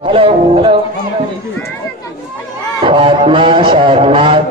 Hello hello Fatima Shahnaz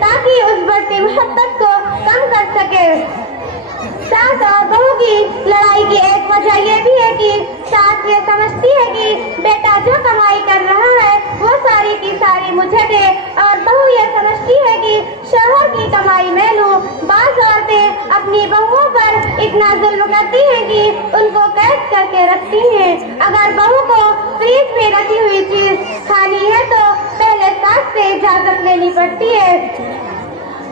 ताकि उस बढ़ती मोहब्बत को कम कर सके। सास और बहू की लड़ाई की एक वजह ये भी है कि सास ये समझती है कि बेटा जो कमाई कर रहा है वो सारी की सारी मुझे दे, और बहू ये समझती है कि शौहर की कमाई मैं लूं। बाज़ औरतें अपनी बहुओं पर इतना जुल्म करती हैं कि उनको कैद करके रखती हैं। अगर बहू को फ्रीज में रखी हुई चीज खानी है तो पहले सास से इजाजत लेनी पड़ती है।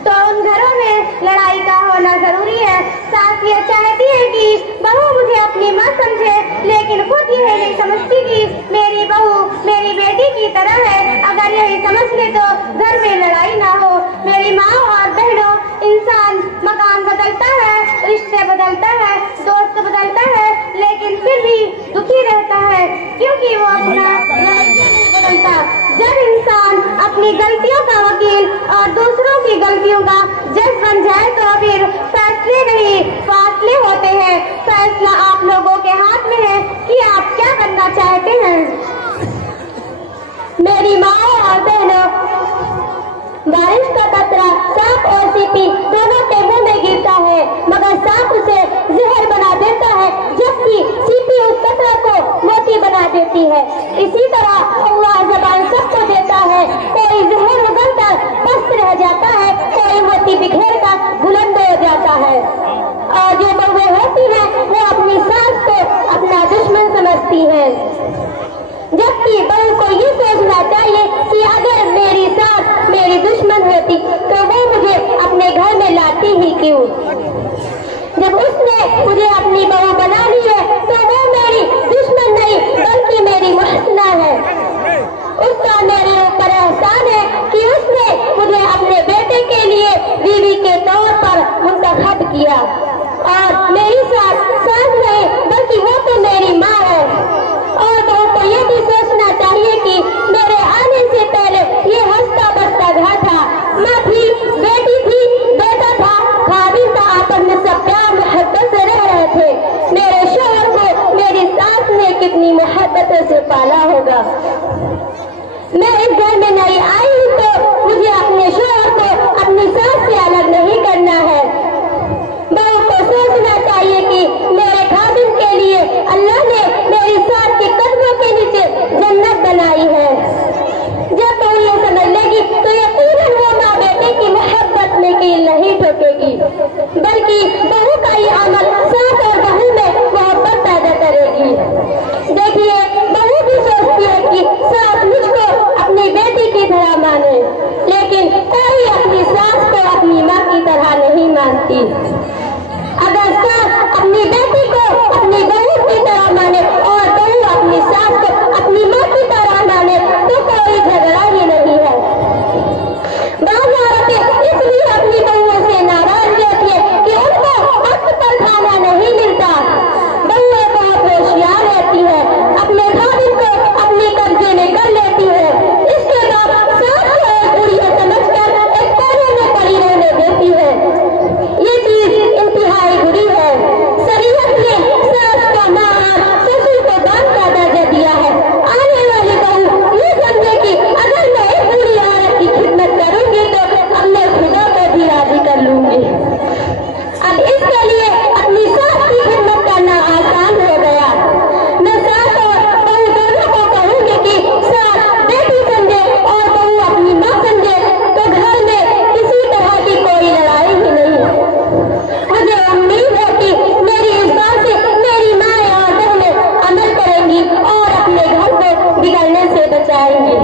तो उन घरों में लड़ाई का होना जरूरी है। सास ये चाहती है कि बहू मुझे अपनी माँ समझे, लेकिन खुद ये नहीं समझती कि मेरी बहू मेरी बेटी की तरह है। अगर यही समझ ले तो घर में लड़ाई ना हो। मेरी माँ और बहनों, इंसान मकान बदलता है, रिश्ते बदलता है, दोस्त बदलता है, लेकिन फिर भी दुखी रहता है क्योंकि वो अपना नहीं बदलता। जब इंसान अपनी गलतियों का वकील और दूसरों की गलतियों का जज बन जाए तो फिर फैसले नहीं फासले होते हैं। फैसला आप लोगों के हाथ में है कि आप क्या करना चाहते हैं। मेरी माँ और बहनों, बारिश का कतरा सांप और सीपी दोनों के मुंह में गिरता है, मगर सांप उसे जहर बना देता है जबकि सीपी उस कतरा को मोती बना देती है। इसी तरह अल्लाह ज़बान सबको देता है, कोई जहर उगलकर पस्त रह जाता है, कोई मोती बिखेर कर बुलंद हो जाता है। और जो बहुएं होती हैं वो अपनी सास को अपना दुश्मन समझती हैं, जबकि बहू को ये सोचना चाहिए कि अगर मेरी सास मेरी दुश्मन होती तो वो मुझे अपने घर में लाती ही क्यों। जब उसने मुझे अपनी बहू बना ली है तो वो मेरी दुश्मन नहीं बल्कि मेरी महसना है। उसका मेरे ऊपर एहसान है कि उसने मुझे अपने बेटे के लिए सकती। अगर सास अपनी बेटी को अपनी बहू की तरह माने और बहू अपनी सास को अपनी माँ की तरह माने तो कोई झगड़ा ही नहीं है। बाज़ औरतें इसलिए अपनी बहुओं से नाराज रहती है कि उनको वक्त पर खाना नहीं मिलता। बहुएं बहुत होशियार रहती है, अपने खादिम को अपने कब्जे में कर लेती है। इसके बाद सास को एक बुढ़िया समझकर एक कोने में पड़ी रहने देती है। ये चीज इंतहाई बुरी है। शरीयत ने सास का माँ और ससुर को बाप का दर्जा दिया है। आने वाली बहू ये समझे कि अगर मैं एक बुरी औरत की खिदमत करूंगी तो अपने खुदा को भी राजी कर लूंगी। अब इसके लिए अपनी सास की खिदमत करना आसान हो गया। मैं सास और बहू दोनों को कहूंगी कि सास बेटी समझे और बहू अपनी माँ समझे तो घर में किसी तरह की कोई लड़ाई ही नहीं। मुझे उम्मीद है कि मेरी इस बात से मेरी माँ और बहनें अमल करेंगी और अपने घर को बिगड़ने से बचाएंगी।